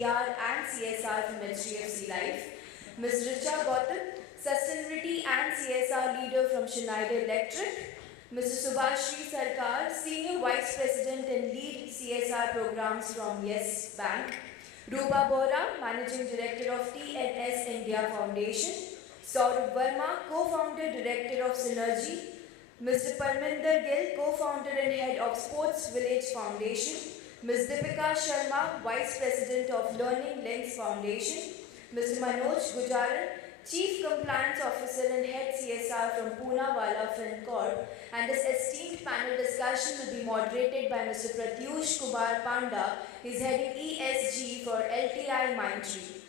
CSR and CSR from 𝗕𝗫𝗄𝗃 Life, Ms. Richa Gautam, Sustainability and CSR Leader from Schneider Electric, Mr. Subhasree Sarkar, Senior Vice President and Lead CSR Programs from Yes Bank, Rupa Bohra, Managing Director of TNS India Foundation, Saurabh Verma, Co-Founder Director of Synergie, Mr. Parminder Gill, Co-Founder and Head of Sports Village Foundation, Ms. Deepika Sharma, Vice President of Learning Links Foundation, Mr. Manoj Gujaran, Chief Compliance Officer and Head CSR from Poonawalla Film Corp, and this esteemed panel discussion will be moderated by Mr. Pratyush Kumar Panda, who is heading ESG for LTI-Mindtree.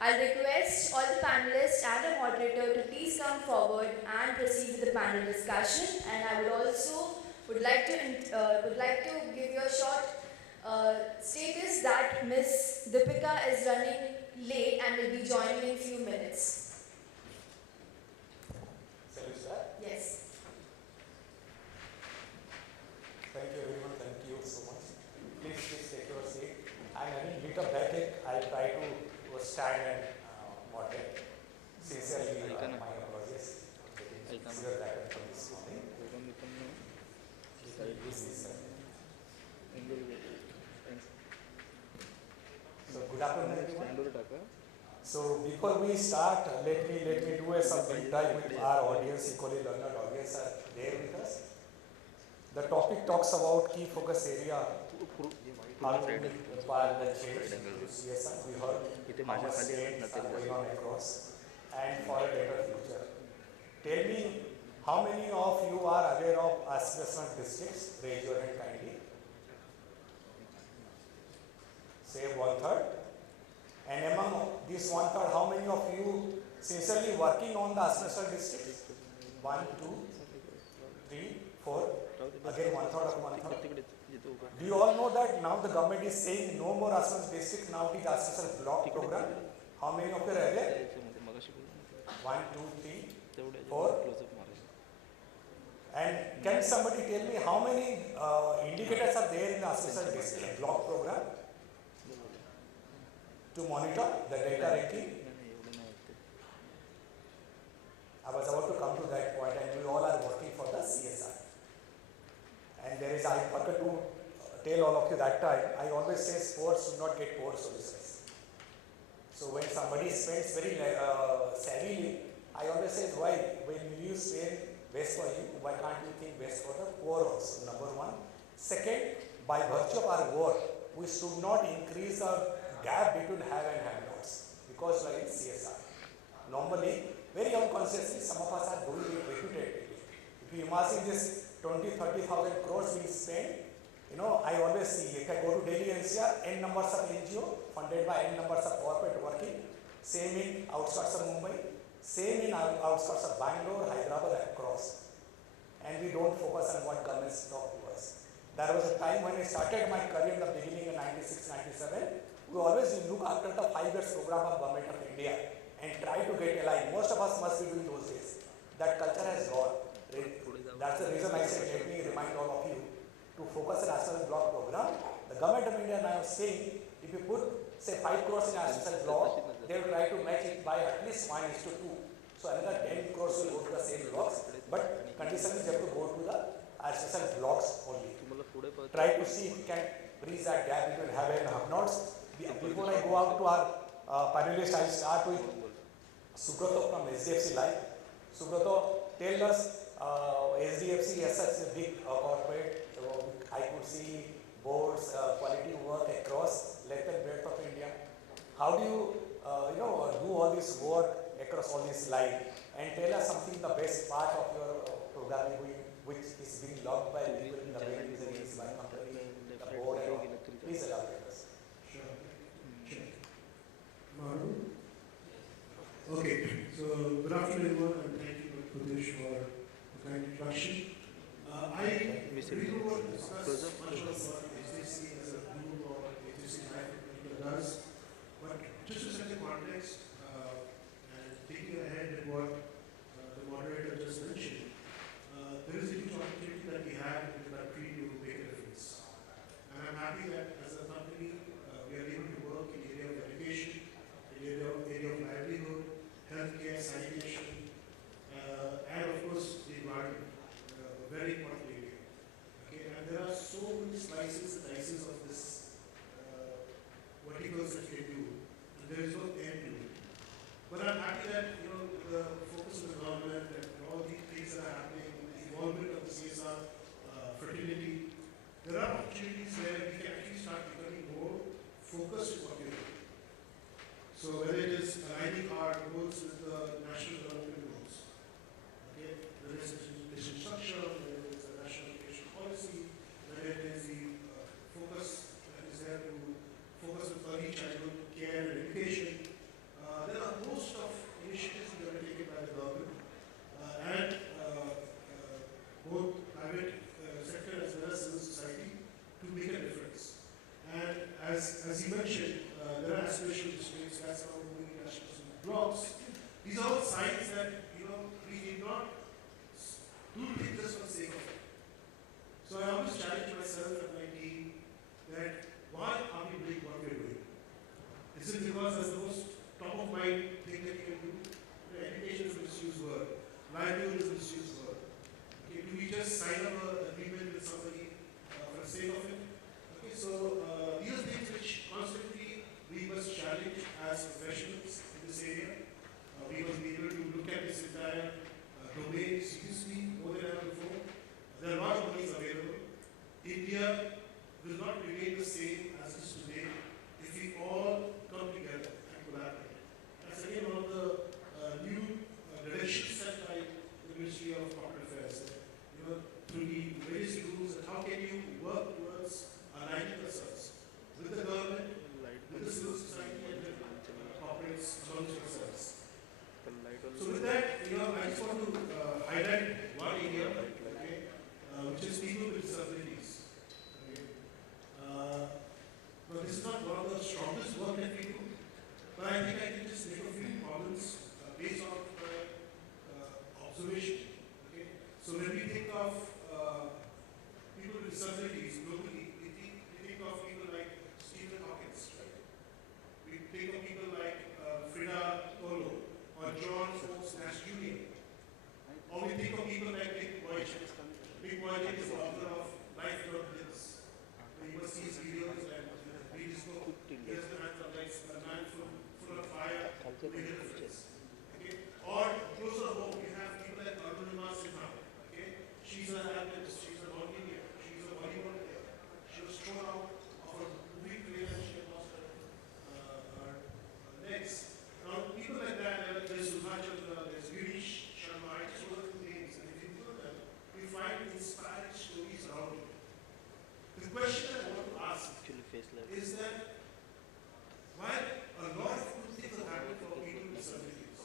I'll request all the panelists and the moderator to please come forward and proceed with the panel discussion. And I will also would like to give you a short status that Ms. Deepika is running late and will be joining in a few minutes. Yes. Thank you everyone, thank you so much. Please take your seat. I'm having a bit of backache. I'll try to stand and moderate. Sincerely, my apologies. Consider that from this morning. So good afternoon everyone. So before we start, let me do some deep dive with our audience, equally learned audience are there with us. The topic talks about key focus area. How to inspire the change to CSR. We heard how much change is going on across and for a better future. Tell me, how many of you are aware of aspirational districts? Raise your hand kindly. Say 1/3. And among this 1/3, how many of you sincerely working on the aspirational districts? 1, 2, 3, 4. Again 1/3 of 1/3. Do you all know that now the government is saying no more aspirational district, now it is aspirational block program? How many of you are aware? 1, 2, 3, 4. And can somebody tell me how many indicators are there in the aspirational district block program to monitor the data ranking? I was about to come to that point, and we all are working for the CSR. And there is, I forgot to tell all of you that time, I always say sports should not get poor solutions. So when somebody spends very savvily, I always say, why? When you spend best for you, why can't you think best for the poor also? Number one. Second, by virtue of our work, we should not increase the gap between have and have-nots, because we are in CSR. Normally, very unconsciously, some of us are doing it repeatedly. If you imagine this 20,000-30,000 crores being spent, I always see, if I go to Delhi NCR, N numbers of NGO funded by N numbers of corporate working, same in outskirts of Mumbai, same in outskirts of Bangalore, Hyderabad, across. And we don't focus on what governments talk to us. There was a time when I started my career in the beginning in 96, 97, we always look after the 5 years program of Government of India and try to get aligned. Most of us must be doing those days. That culture has gone. That's the reason I said, let me remind all of you to focus on aspirational block program. The Government of India now is saying, if you put, say, 5 crores in aspirational block, they will try to match it by at least 1:2. So another 10 crores will go to the same blocks, but condition is you have to go to the aspirational blocks only. Try to see if you can bridge that gap between have and have-nots. Before I go out to our panelists, I will start with Subrato from HDFC Life. Subrato, tell us, HDFC has such a big corporate, I could see boards, quality work across length and breadth of India. How do you, do all this work across all this line? And tell us something, the best part of your programming which is being loved by people in the business, by company, the board, and all. Please elaborate us. Sure. Okay, so good afternoon everyone, and thank you Pratyush for the kind introduction. I really want to discuss much of what HDFC as a group or HDFC Life does, but just to set the context and thinking ahead at what the moderator just mentioned, there is a huge opportunity that we have in the country to make a difference. is where we can actually start becoming more focused on what we're doing. So whether it is aligning our goals with the national development goals, okay, whether it's education structure, whether it's a national education policy, whether it is the focus that is there to focus on early childhood care and education. There are a host of initiatives that are taken by the government and both private sector as well as civil society to make a difference. And as you mentioned, there are aspirational districts, that's how we're moving national blocks. These are all signs that we did not do things just for the sake of it. So I always challenge myself and my team that why are we doing what we're doing? Is it because that's the most top of mind thing that you can do? Education is a misused word. Livelihood is a misused word. Okay, do we just sign up an agreement with somebody for the sake of it? Okay, so these are things which constantly we must challenge as professionals in this area. We must be able to look at this entire domain seriously more than ever before. There are a lot of monies available. India will not remain the same as it is today if we all come together and collaborate. That's again one of the new directions set by the Ministry of Corporate Affairs. Through the various rules, and how can you work towards aligning yourselves with the government, with the civil society, and with corporates amongst yourselves. So with that, I just want to highlight one area, okay, which is people with disabilities. Okay. Now this is not one of the strongest work that we do, but I think I can just make a few comments based on observation. Okay. So when we think of people with disabilities globally, we think of people like Stephen Hawking, right? We think of people like Frida Kahlo or John Fox Nash Jr. Or we think of people like Dick Voyage. Dick Voyage is the author of Life Without Limits. You must see his videos and read his book. He has the hands of like a man full of fire, make a difference. Okay? Or closer home, you have people like Arunima Sinha. Okay? She's an activist, she's a non-Indian, she's a volleyball player. She was thrown out of a movie play and she lost her legs. Now, people like that, there's Subhasree, there's Girish Sharma, I just wrote the names, and if you look at them, you find inspiring stories around you. The question I want to ask is that while a lot of good things are happening for people with disabilities,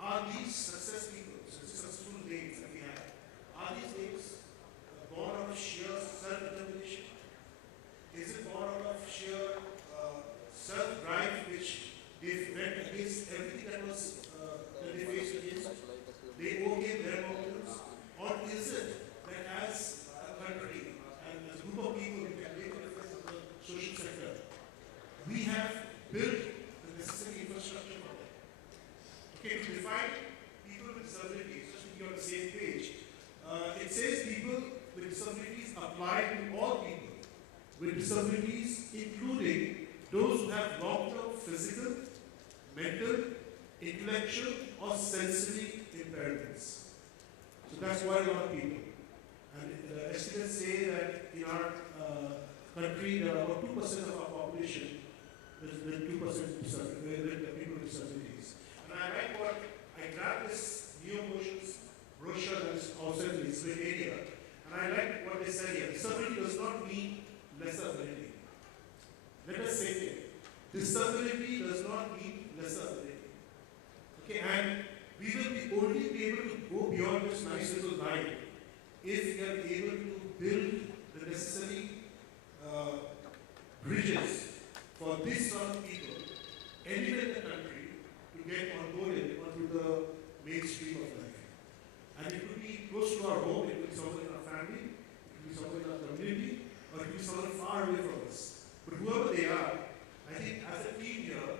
are these successful names that we have, are these names born out of sheer self-determination? Is it born out of sheer self-drive which they've went against everything that they faced against? They overcame their mountains? Or is it that as a country and as a group of people who can make a difference in the social sector, we have built the necessary infrastructure for them? Okay, to define people with disabilities, just to be on the same page, it says people with disabilities apply to all people with disabilities, including those who have long-term physical, mental, intellectual, or sensory impairments. So that's quite a lot of people. And estimates say that in our country, there are about 2% of our population with 2% with people with disabilities. And I grabbed this NeoMotion's brochure that's outside the display area, and I like what they said here. Disability does not mean lesser ability. Let us say it. Disability does not mean lesser ability. Okay, and we will only be able to go beyond this nice little line if we are able to build the necessary bridges for this sort of people anywhere in the country to get onboarded onto the mainstream of life. And it could be close to our home, it could be someone in our family, it could be someone in our community, or it could be someone far away from us. But whoever they are, I think as a team here,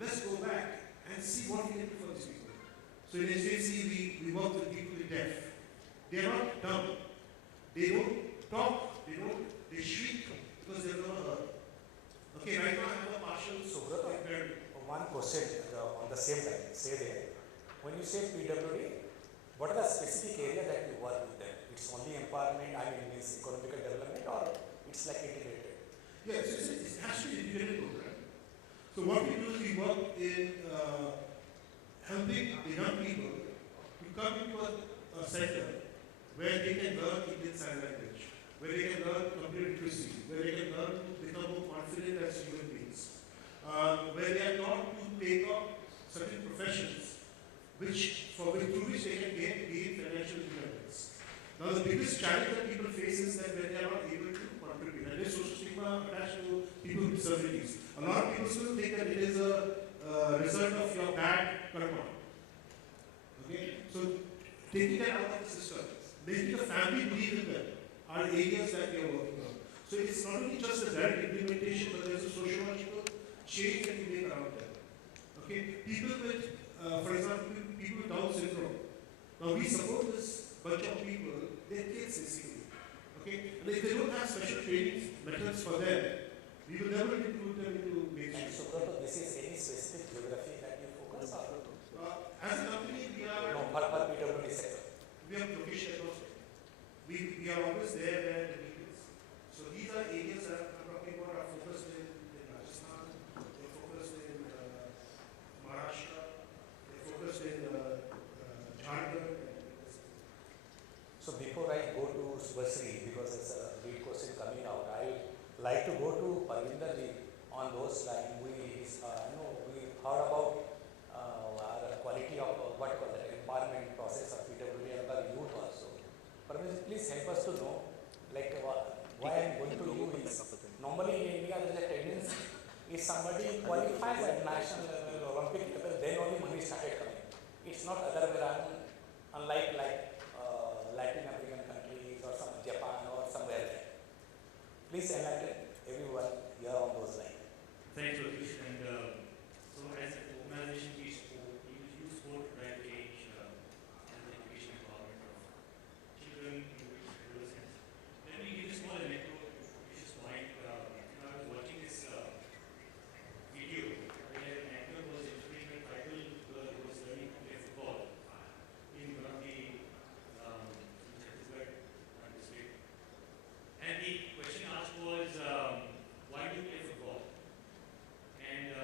let's go back and see what we can do for these people. So in HDFC, we work with people who are deaf. They are not dumb. They don't talk, they shriek because they've never heard. Okay, right now I have a partial Subrato, one question on the same line, say there. When you say PWD, what are the specific area that you work with them? It's only empowerment, I mean, means economical development, or It's like integrated. Yes, it has to be integrated program. So what we do is we work in helping the young people to come into a center where they can learn Indian Sign Language, where they can learn computer literacy, where they can learn to become more confident as human beings, where they are taught to take up certain professions through which they can gain financial independence. Now the biggest challenge that people face is that when they are not able to contribute, and there's social stigma attached to people with disabilities. A lot of people still think that it is a result of your bad karma. Okay? So taking that out of the system, making the family believe in them are areas that we are working on. So it's not only just a direct implementation, but there's a sociological change that we make around them. Okay? People with, for example, people with Down syndrome. Now we support this bunch of people, they're kids basically. Okay? And if they don't have special training methods for them, we will never include them into mainstream. And Subrato, this is any specific geography that you focus on? As a company, we are... No, per PWD sector. We are location agnostic. We are always there where the need is. So these are areas that I'm talking about are focused in Rajasthan, they're focused in Maharashtra, they're focused in Jharkhand. So before I go to Subhasree, because it's a lead question coming out, I like to go to Parminder Gill on those lines. We heard about the quality of empowerment process of PWD and the youth also. Parminder, please help us to know, like why I'm going to you is, normally in India there is a tendency, if somebody qualifies at national level, Olympic level, then only money started coming. It's not other way around, unlike Latin American countries or some Japan or somewhere there. Please enlighten everyone here on those lines. Thanks, Pratyush. And so as an organization, we use sport to drive change and the education empowerment of children, youth, adolescents. Let me give a small anecdote to Pratyush's point. I was watching this video where an actor was interviewing a tribal girl who was learning to play football in one of the Chhattisgarh district. And the question asked was, why do you play football? And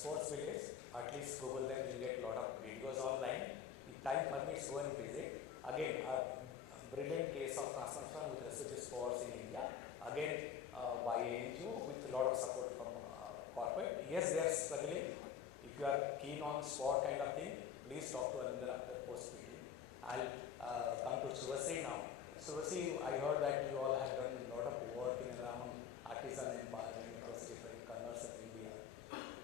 sports village. At least Google them, you'll get a lot of videos online. If time permits, go and visit. Again, a brilliant case of transformation with respect to sports in India. Again, by NGO with a lot of support from corporate. Yes, they are struggling. If you are keen on sport kind of thing, please talk to another after post meeting. I'll come to Subhasree now. Subhasree, I heard that you all have done a lot of work in around artisan empowerment across different corners of India.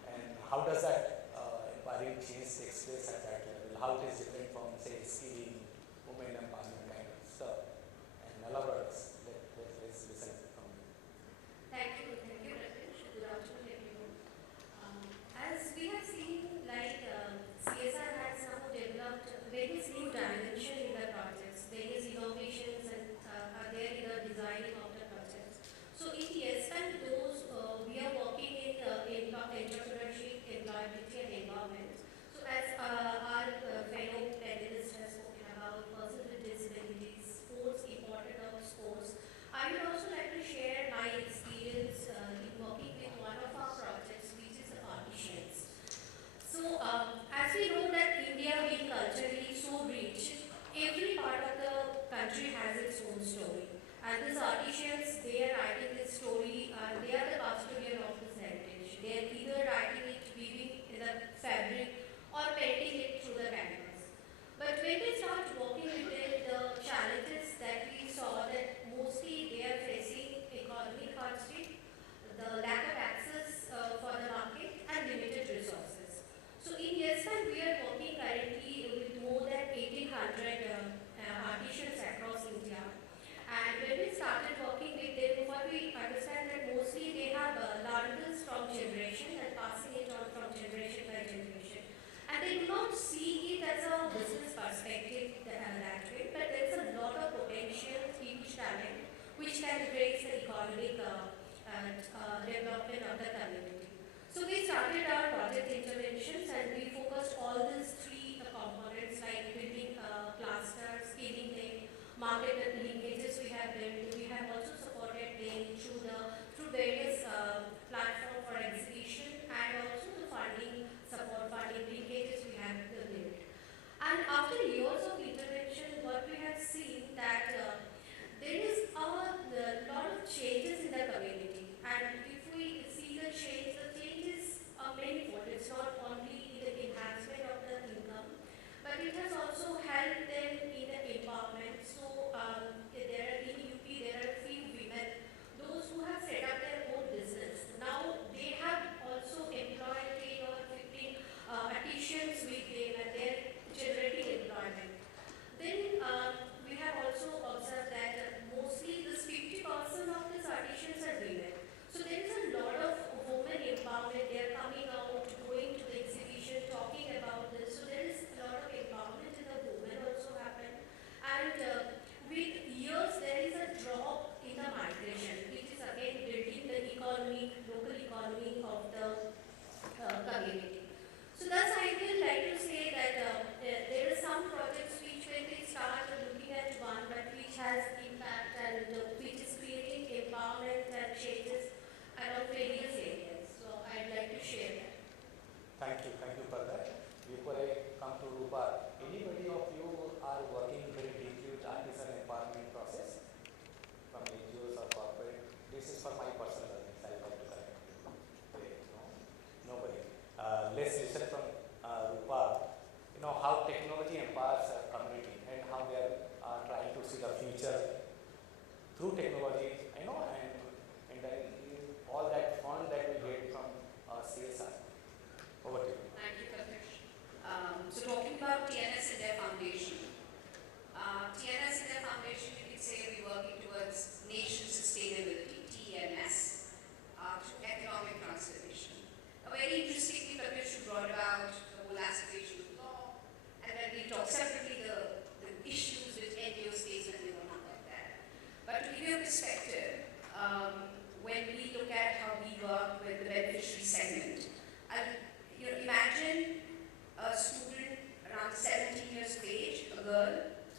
And how does that empowering change takes place at that level? How it is different from, say, skilling, women empowerment kind of stuff? And elaborate us. Let's listen from you. Thank you, Pratyush. Good afternoon, everyone. As we have seen, CSR has now developed various new dimensions in the projects, various innovations are there in the designing of the projects. So in 𝗕𝗏 those we are working in entrepreneurship, employability and environment. So as our fellow panelists have spoken about persons with disabilities, sports, importance of sports, I would also like to share my experience in working with one of our projects, which is the partitions. So as we know that India being culturally so rich, every part of the country has its own story. And these artisans, they are writing this story, they are the custodian of this heritage. They are either writing it, weaving in the fabric, or painting it through the canvas. But when we start working with it, the challenges that we saw that mostly they are facing economic constraint, the lack of access for the market, and limited resources. So in 𝗕𝗏 we are working currently with more than 1,800 artisans across India. And when we started working with them, what we understand that mostly they have learned this from generation and passing it on from generation by generation. And they do not see it as a business perspective that way, but there is a lot of potential, huge talent, which can raise the economic development of the community. So we started our project interventions and we focused all these three components like building clusters, scaling them, market linkages we have built. We have also supported them through various platforms for exhibition and also the funding linkages we have built. And after years of intervention, what we have seen that there is a lot of changes in the community. And if we see the change is manifold. It's not only the enhancement of the income, but it has also helped them in the empowerment. So there are in UP, there are a few women, those who have set up their own business. Now they have also employed 10 or 15 artisans with them and they're generating employment. Then we have also observed that mostly this 50% of these artisans are women. So there is a lot of women empowerment. They are coming out, going to the exhibition, talking about this. So there is a lot of empowerment in the women also happen. And with years, there is a drop in the migration, which is again building the local economy of the community. So thus I will like to say that there are some projects which when they start looking at one, but which has impact and which is creating empowerment and changes around various areas. So I'd like to share that. Thank you for that. Before I come to Rupa, anybody of you are working very deeply with artisan empowerment process from NGOs or corporate? This is for my personal learning. I'll come to correct. No? Nobody. Let's listen from Rupa. You know how technology empowers a community and how they are trying to see the future through technology. And then all that fund that we get from CSR. Over to you. Thank you, Pratyush. So talking about 𝗕𝗏 Foundation. 𝗕𝗏 Foundation, you could say we're working towards nation sustainability, TNS, through economic transformation. Now, very interestingly, Pratyush brought about the whole aspiration of law, and then we talked separately the issues which NGOs face when they want to work that. But to give you a perspective, when we look at how we work with the beneficiary segment, and imagine a student around 17 years of age, a girl,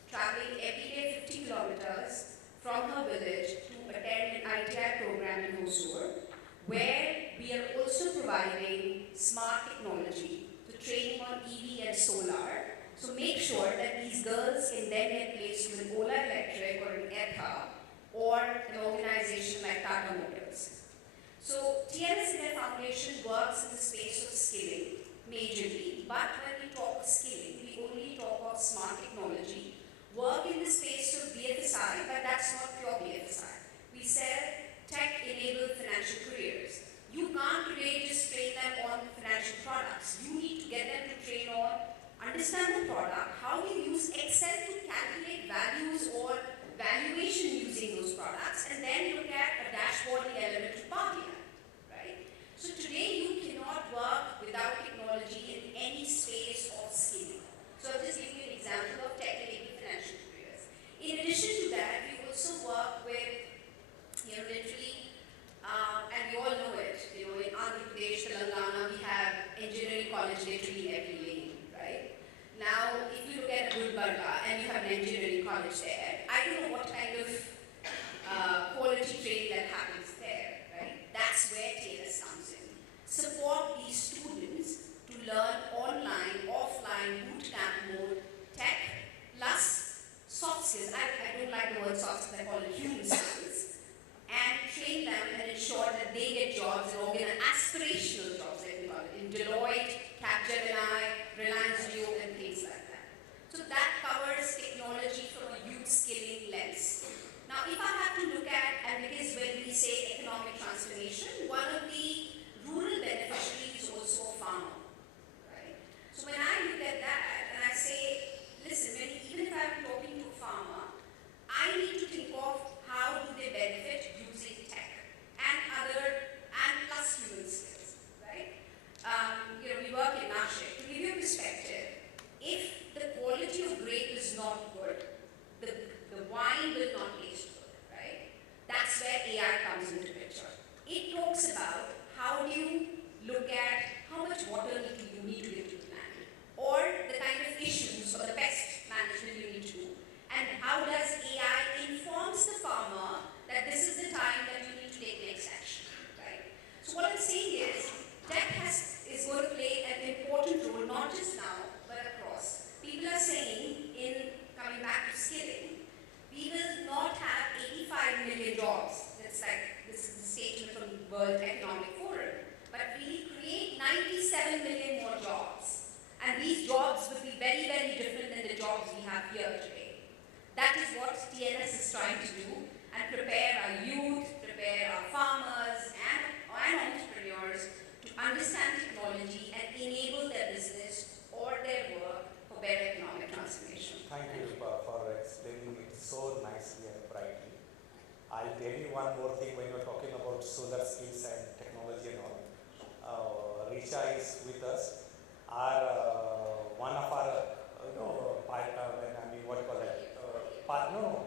traveling every day 50 kilometers from her village to attend an ITI program in Hosur, where we are also providing smart technology to training on EV and solar. So make sure that these girls can then get placed with an Ola Electric or an 𝗕𝗲𝗀 or an organization like Tata Motors. So 𝗕𝗏 Foundation works in the space of skilling majorly, but when we talk of skilling, we only talk of smart technology, work in the space of BFSI, but that's not pure BFSI. We sell tech-enabled financial careers. You can't really just train them on financial products. You need to get them to train on, understand the product, how you use Excel to calculate values or valuation using those products, and then look at a dashboarding element to Power BI, right? So today you cannot work without technology in any space of skilling. So I'll just give you an example of tech-enabled financial careers. In addition to that, we also work with, literally, and we all know it, in Andhra Pradesh, Telangana, we have engineering college literally in every lane, right? Now, if you look at 𝗪𝗲𝗀𝗃 and you have an engineering college there, I don't know what kind of quality training that happens there, right? That's where 𝗕𝗏 comes in. Support these students to learn online, offline, bootcamp mode, tech, plus soft skills. I don't like the word soft skills, I call it human skills. And train them and ensure that they get jobs and organize aspirational jobs, let me call it, in Deloitte, Capgemini, Reliance Jio, and things like that. So that covers technology from a youth skilling lens. Now, if I have to look at, and because when we say economic transformation, one of the rural beneficiaries is also a farmer, right? So when I look at that and I say, listen, even if I'm talking to a farmer, I need to think of how do they benefit using tech and plus human skills, right? We work in Nashik. To give you a perspective, if the quality of grape is not good, the wine will not taste good, right? That's where AI comes into picture. It talks about how do you look at how much water you need to give to the plant, or the kind of issues or the pest management you need to do, and how does AI informs the farmer that this is the time that you need to take next action, right? So what I'm saying is, tech is going to play an important role, not just now, but across. People are saying, coming back to skilling, we will not have 85 million jobs. That's like, this is the statement from the World Economic Forum. But we create 97 million more jobs. And these jobs will be very, very different than the jobs we have here today. That is what 𝗕𝗏 is trying to do, and prepare our youth, prepare our farmers and entrepreneurs to understand technology and enable their business or their work for better economic transformation. Thank you, Rupa, for explaining it so nicely and brightly. I'll tell you one more thing when you're talking about solar skills and technology and all. 𝗕𝗏 is with us. One of our,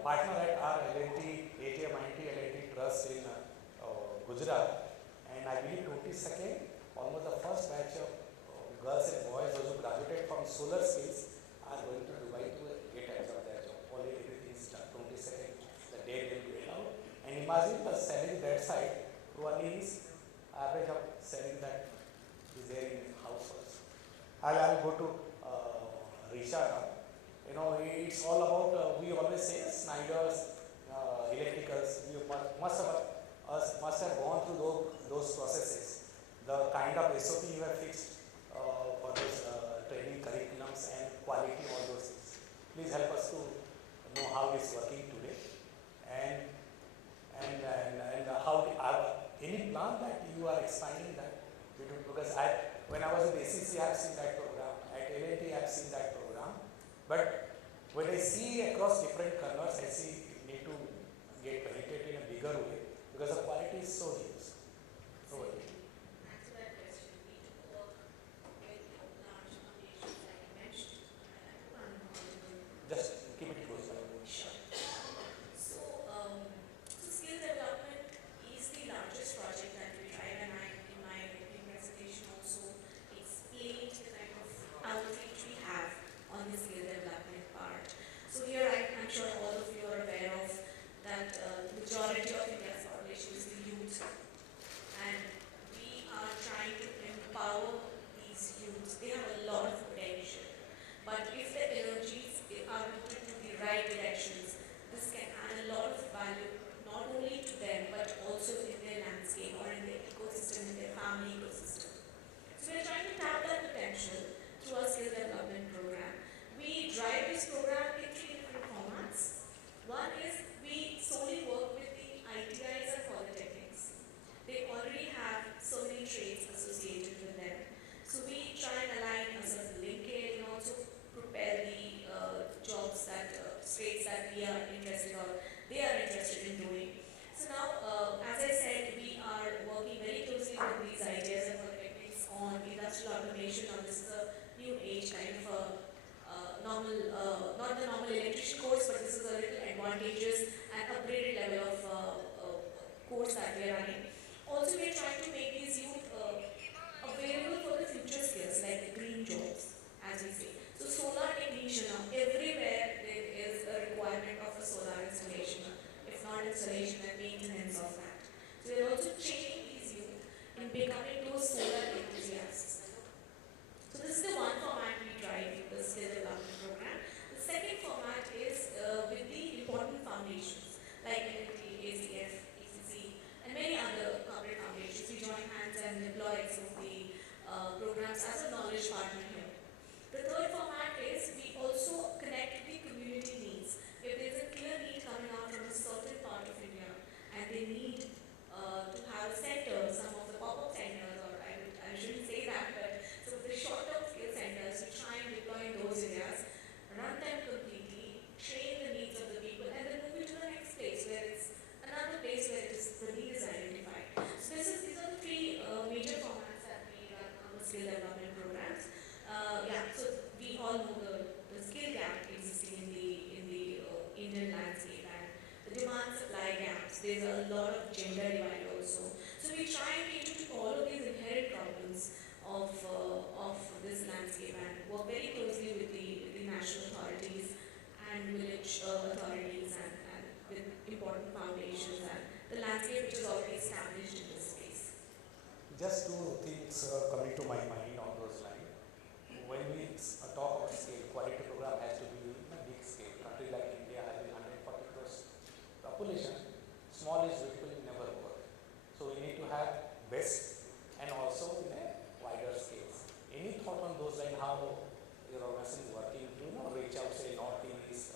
partner at our L&T Trust in Gujarat, and I believe 22nd, almost the first batch of girls and boys, those who graduated from solar skills, are going to Dubai to get a job there. Already everything is done. 22nd, the day will be out. And imagine the selling that side, one is average of selling that is there in households. I'll go to 𝗕𝗏 now. It's all about, we always say, Schneider's, electricals, we must have gone through those processes. The kind of SOP you have fixed for those training curriculums and quality, all those things. Please help us to know how it's working today, and how any plan that you are expanding that. Because when I was at ACC, I have seen that program. At L&T, I have seen that program. But when I see across different corners, I see it need to get penetrated in a bigger way because the quality is so huge. Over here. Answer that question. We need to work with large foundations like you mentioned. Just keep it close by. Sure. So skill development is the largest project that we tried, and I, in my presentation, also explained the kind of outreach we have on the skill development part. So here, I'm sure all of you are aware of that majority of India's population is the youth. normal electrician course, but this is a little advantageous and upgraded level of course that we are running. Also, we are trying to make these youth available for the future skills like the green jobs, as we say. So solar technician, everywhere there is a requirement of a solar installation, if not installation and maintenance of that. So we are also training these youth in becoming those solar enthusiasts. So this is the one format we drive the skill development program. The second format is with the important foundations like NLP, ACF, ECC, and many other corporate foundations. We join hands and deploy some of the programs as a knowledge partner here. The third format is we also connect the community needs. If there is a clear need coming out from a certain part of India and they need to have a center, some of the pop-up centers, or I shouldn't say that, but some of the short-term skill centers, we try and deploy in those areas, run them completely, train the needs of the people, and then move it to the next place where it's another place where the need is identified. So these are the three major formats that we run on the skill development programs. So we all know the skill gap existing in the Indian landscape and the demand supply gaps. There's a lot of gender divide also. So we try and cater to all of these inherent problems of this landscape and work very closely with the national authorities and village authorities and with important foundations and the landscape which is already established in this space. Just two things coming to my mind on those lines. When we talk about scale, quality program has to be in a big scale. Country like India having 140 crores population, small is beautiful, never work. So we need to have best and also in a wider scale. Any thought on those lines, how your organization is working to reach out, say, Northeast,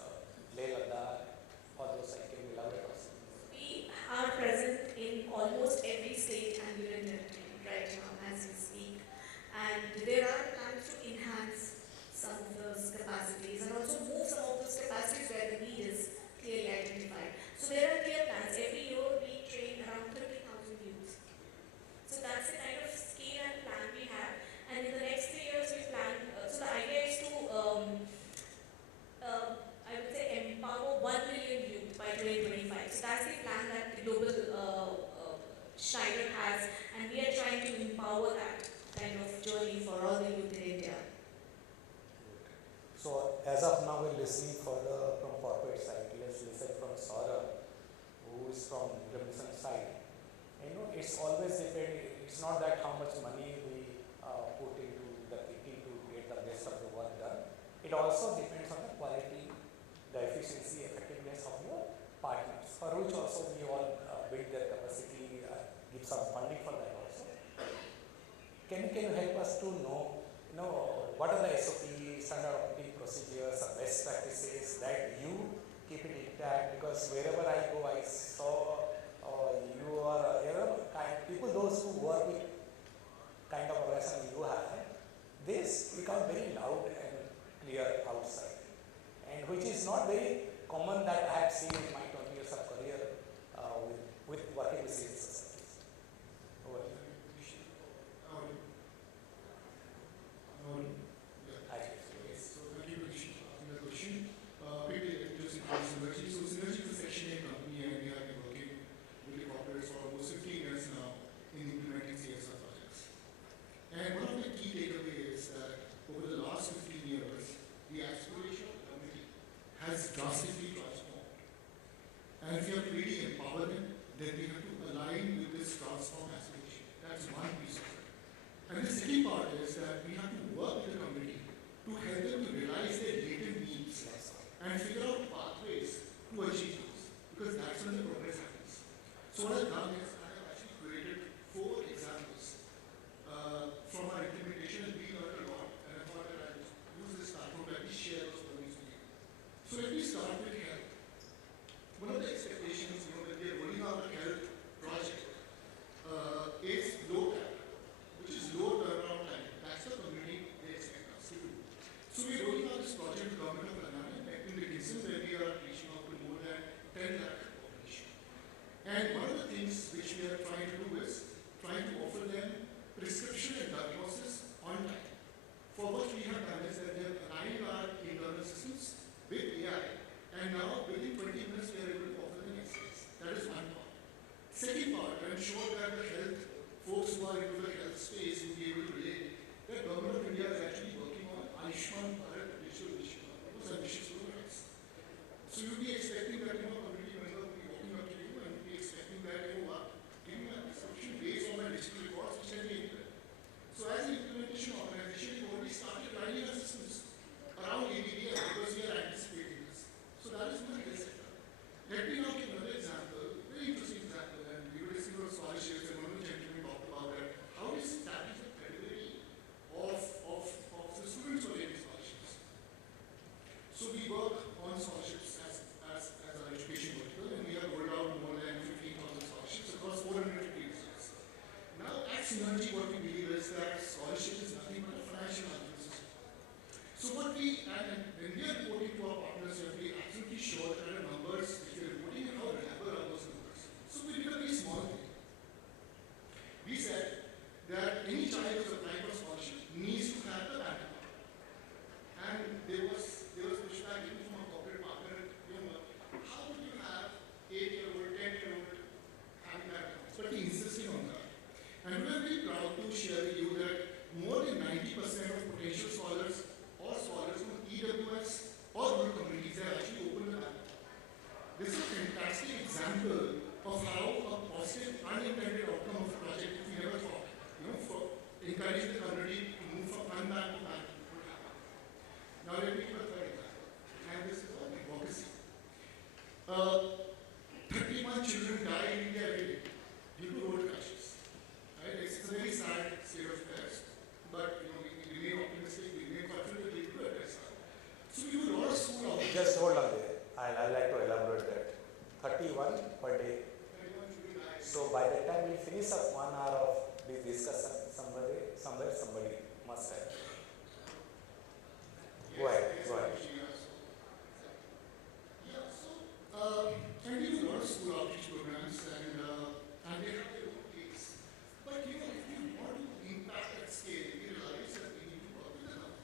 Ladakh, or those like, can you elaborate on something? We are present in almost every state and union territory right now as we speak. And there are plans to enhance some of those capacities and also move some of those capacities where the need is clearly identified. So there are clear plans. Every year we train around 30,000 youth. So that's the kind of scale and plan we have. And in the next 3 years we plan, so the idea is to, I would say, empower 1 million youth by 2025. So that's the plan that the global Schneider has, and we are trying to empower that kind of journey for all the youth in India. So as of now, we're listening from corporate side. Let's listen from Saurabh, who is from Energising side. It's always depending. It's not that how much money we put into the kitty to get the best of the work done. It also depends on the quality, the efficiency, effectiveness of your partners, for which also we all build their capacity, give some funding for that also. Can you help us to know what are the SOP, standard operating procedures, or best practices that you keep it intact? Because wherever I go, I saw you are people, those who work with kind of organization you have, this become very loud and clear outside, and which is not very common that I have seen in my 20 years of career with working with civil societies. Over here. So thank you for asking the question. Quickly, just introduce Synergie. So Synergie is a Section 8 company, and we have been working with the corporates for almost 15 years now in implementing CSR projects. And one of the key takeaways is that over the last 15 years, the aspiration of the community has drastically transformed. And if you have to really empower them, then we have to align with this transformed aspiration. That's one piece of it. And the second part is that we have to work with the community to help them to realize their latent needs and figure out pathways to achieve those, because that's when the progress happens. So what I've done is I have actually created 4 examples from our implementation, and we learned a lot, and I thought that I'd use this platform to at least share those learnings with you. So let me start with health. One of the expectations, when we are rolling out a health project, is low time, which is low turnaround time. That's the community they expect us to do. So we're rolling out this project with the government of Telangana in Energising, where we are reaching out to more than 10 lakh population. And one of the things which we are trying to do is trying to offer them prescription and diagnosis on time. For what we have done is that we have aligned our internal systems with AI example of how a positive unintended outcome of a project, if we never thought, for encouraging the community to move from unbanked to banked would happen. Now let me give a third example, and this is on advocacy. 31 children die in India every day due to road crashes. Right? It's a very sad state of affairs, but we remain optimistic, we remain confident that we will address that. So we do a lot of school outreach. Just hold on there. I'd like to elaborate that. 31 per day. 31 children die. So by the time we finish up 1 hour of this discussion, somebody must have. Go ahead. Yeah, so and we do a lot of school outreach programs, and they have their own pace. But if you want to impact at scale, we realize that we need to work with the government,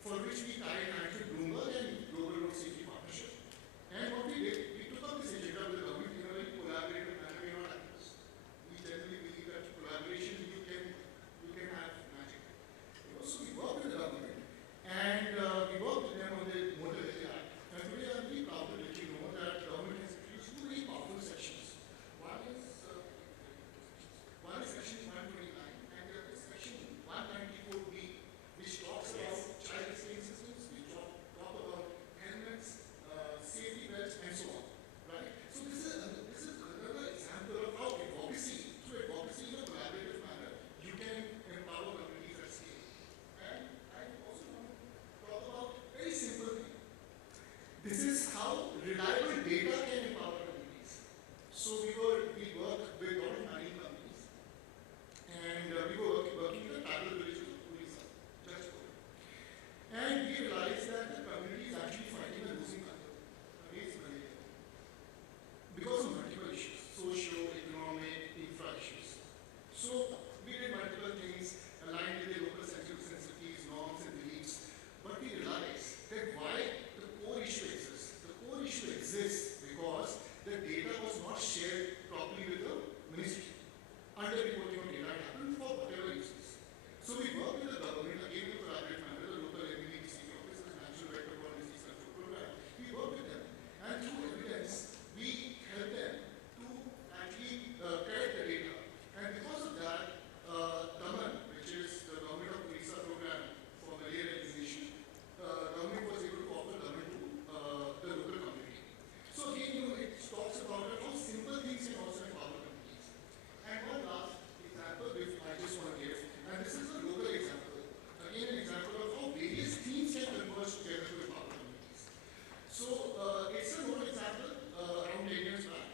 for which we tied hands with Bloomberg and Global Road Safety Partnership. And what we did, we took up this agenda with the government in a very collaborative manner. We are not actors. We generally believe that collaboration you can have magic. So we work with the government, and we work with them on the Motor Vehicle Act. And today I'm very proud to let you know that government has introduced 2 very powerful sections. One is section 129, and the other is section 194B, which talks about child restraint systems, which talk about helmets, safety belts, and so on. Right? So this is another example of how advocacy, through advocacy in a collaborative manner, you can empower communities at scale. And I also want to talk about a very simple thing. This is how reliable data can empower communities. So we work with a lot of mining companies, and we were working in the tribal villages of Odisha, and we realized that the community is actually fighting a losing battle against malaria because of multiple issues, socio-economic, infra issues. So we did multiple things aligned with the local sensitivities, norms, and beliefs, but we realized that why the core issue exists. The core issue exists because the data was not shared properly with the ministry. Under-reporting of data happened for whatever reasons. So we work with the government, again in a collaborative manner, the local NeoMotion office, the National Director for Disease Control Program. We work with them, and through evidence, we help them to actually correct the data. And because of that, 𝗕𝗏, which is the government of Odisha program for malaria elimination, government was able to offer 𝗕𝗏 to the local community. So again, it talks about how simple things can also empower communities. And one last example which I just want to give, and this is a local example. Again, an example of how various themes can converge together to empower communities. So it's a local example. Around 10 years back,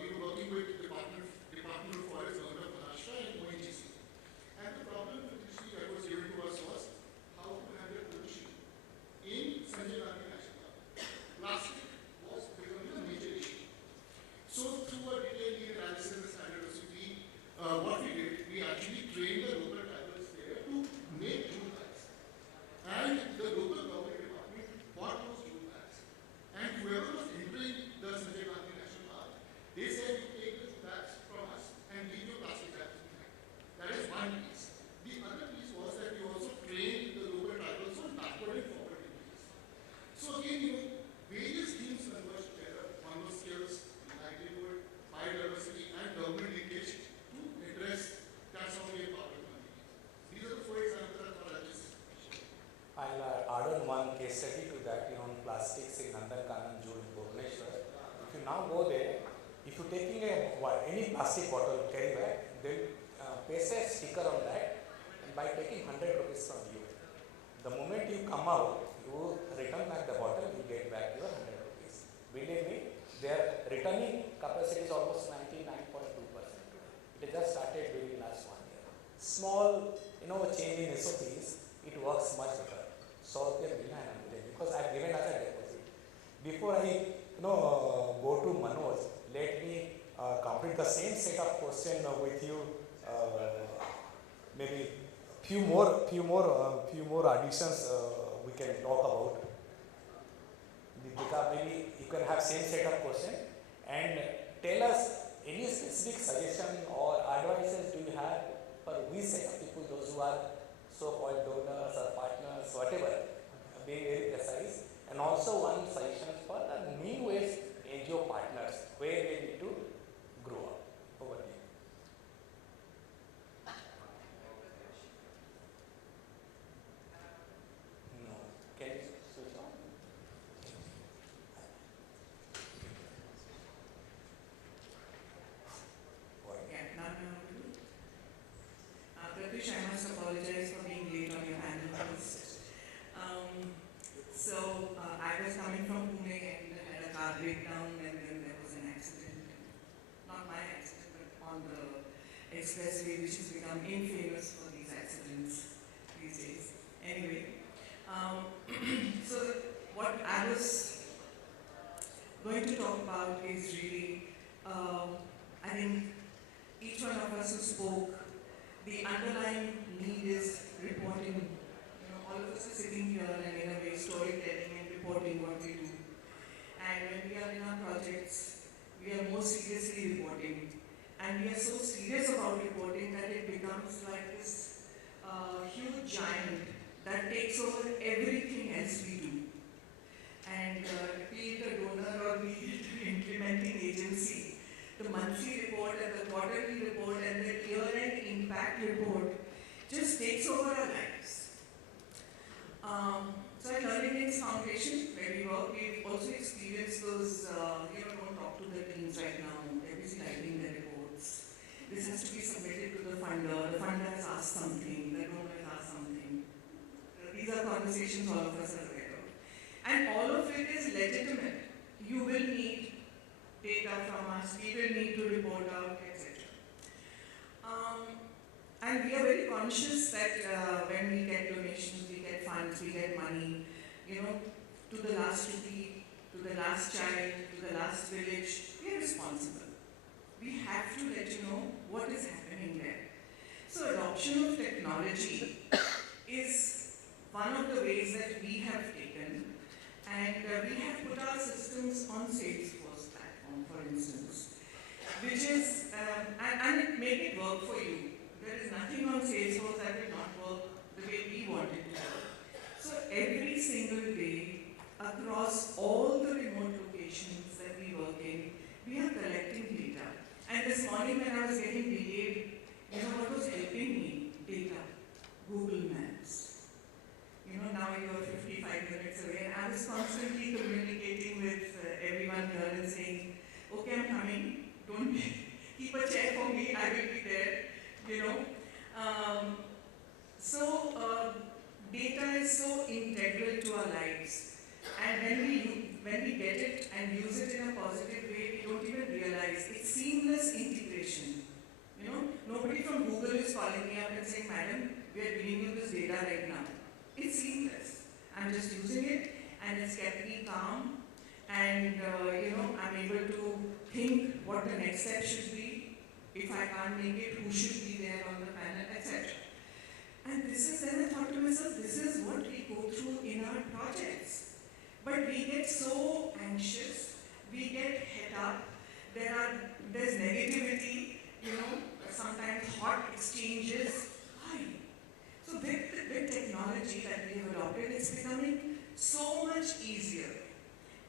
we were working with Department of Forest, Government of Maharashtra, and 𝗦𝗂𝗀. And the problem that was given to us was how to handle pollution in Synergie National Park. Plastic was becoming a major issue. So through a detailed need analysis and standard recipe, what we did, we actually trained the local tribals there to make jute bags. And the local government department bought those jute bags. And whoever was entering the Synergie National Park, they said, you take the jute bags from us and leave your plastic bags behind. That is one piece. The other piece was that we also trained the local tribals on backward and forward activities. So again, various themes converge together on those skills, livelihood, biodiversity, and government linkage to address taxonomy and power communities. These are the 4 examples that I just shared. I'll add on one case study to that, on plastics in Nandankanan, June, Bhubaneswar. If you now go there, if you're taking any plastic bottle carry bag, then paste a sticker on that, and by taking 100 rupees from you, the moment you come out, you return back the bottle, you get back your 100 rupees. Believe me, their returning capacity is almost 99.2%. It just started during last 1 year. Small, change in SOPs, it works much better. So because I've given as a deposit. Before I go to Manoj, let me complete the same set of questions with you. Maybe few more additions we can talk about. Deepika, maybe you can have same set of questions and tell us any specific suggestion or advices do you have for we set of people, those who are so-called donors or partners, whatever, being very precise, and also one suggestion for the new age NGO partners where they need to grow up. Over to you. No. Can you switch on? Yeah, now Pratyush, I must apologize for being late on your panel, please. I was coming from Pune and had a car breakdown, and then there was an accident. Not my accident, but on the expressway, which has become infamous for these accidents these days. Anyway, what I was going to talk about is really, I think each one of us who spoke, the underlying need is reporting. All of us are sitting here and in a way storytelling and reporting what we do. And when we are in our projects, we are more seriously reporting. And we are so serious about reporting that it becomes like this huge giant that takes over everything else we do. And be it a donor or be it an implementing agency, the monthly report and the quarterly report and the year-end impact report just takes over our lives. So at 𝗪𝗏𝗡𝗍 Foundation, where we work, we've also experienced those, don't talk to the teams right now, they're busy writing their reports. This has to be submitted to the funder has asked something, the donor has asked something. These are conversations all of us are aware of. And all of it is legitimate. You will need data from us, we will need to report out, etc. And we are very conscious that when we get donations, we get funds, we get money, to the last rupee, to the last child, to the last village, we are responsible. We have to let you know what is happening there. So adoption of technology is one of the ways that we have taken, and we have put our systems on Salesforce platform, for instance, which is, and it made it work for you. There is nothing on Salesforce that will not work the way we want it to work. So every single day, across all the remote locations that we work in, we are collecting data. And this morning when I was getting delayed, what was helping me? Data. Google Maps. Now you are 55 minutes away, and I was constantly communicating with everyone here and saying, okay, I'm coming, don't keep a chair for me, I will be there. Data is so integral to our lives, and when we get it and use it in a positive way, we don't even realize it's seamless integration. Nobody from Google is calling me up and saying, madam, we are giving you this data right now. It's seamless. I'm just using it, and it's kept me calm, and I'm able to think what the next step should be. If I can't make it, who should be there on the panel, etc. And then I thought to myself, this is what we go through in our projects. But we get so anxious, we get het up, there's negativity, sometimes hot exchanges. Why? So with technology that we have adopted, it's becoming so much easier.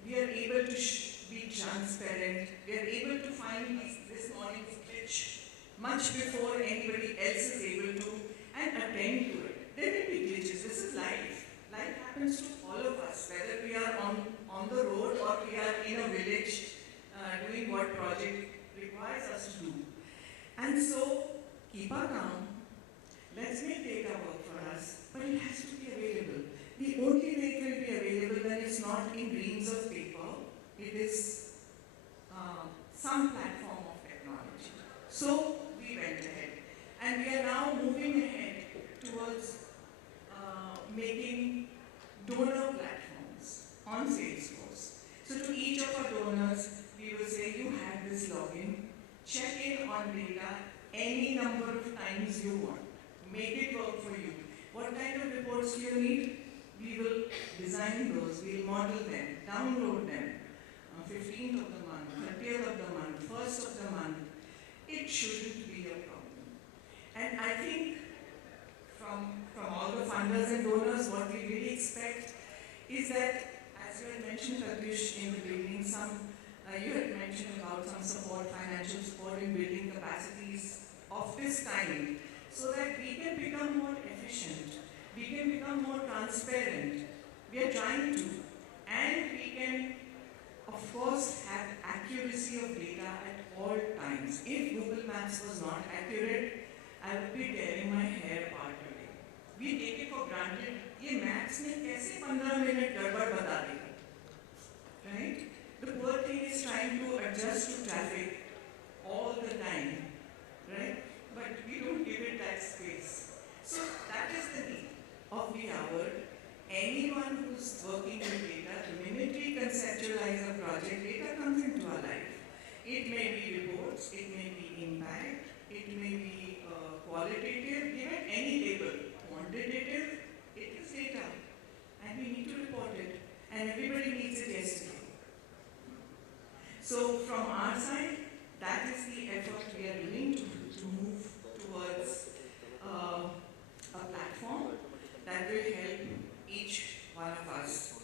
We are able to be transparent, we are able to find this morning's glitch much before anybody else is able to, and attend to it. There will be glitches, this is life. Life happens to all of us, whether we are on the road or we are in a village doing what project requires us to do. And so, keep our calm, let's make data work for us, but it has to be available. The only way it will be available when it's not in reams of paper, it is some platform of technology. So we went ahead, and we are now moving ahead towards making donor platforms on Salesforce. So to each of our donors, we will say, you have this login, check in on data any number of times you want. Make it work for you. What kind of reports do you need? We will design those, we'll model them, download them. 15th of the month, 30th of the month, 1st of the month. It shouldn't be a problem. And I think from all the funders and donors, what we really expect is that, as you had mentioned, Pratyush, in the beginning, some You had mentioned about some support, financial support in building capacities of this kind, so that we can become more efficient, we can become more transparent. We are trying to, and we can, of course, have accuracy of data at all times. If Google Maps was not accurate, I would be tearing my hair apart today. We take it for granted. ये maps में कैसे 15 minute गड़बड़ बता देगा, right? The poor thing is trying to adjust to traffic all the time, right? But we don't give it that space. So that is the need of the hour. Anyone who's working with data, the minute we conceptualize a project, data comes into our life. It may be reports, it may be impact, it may be qualitative, given any label. Quantitative, it is data. And we need to report it. And everybody needs it yesterday. So from our side, that is the effort we are doing to move towards a platform that will help each one of us.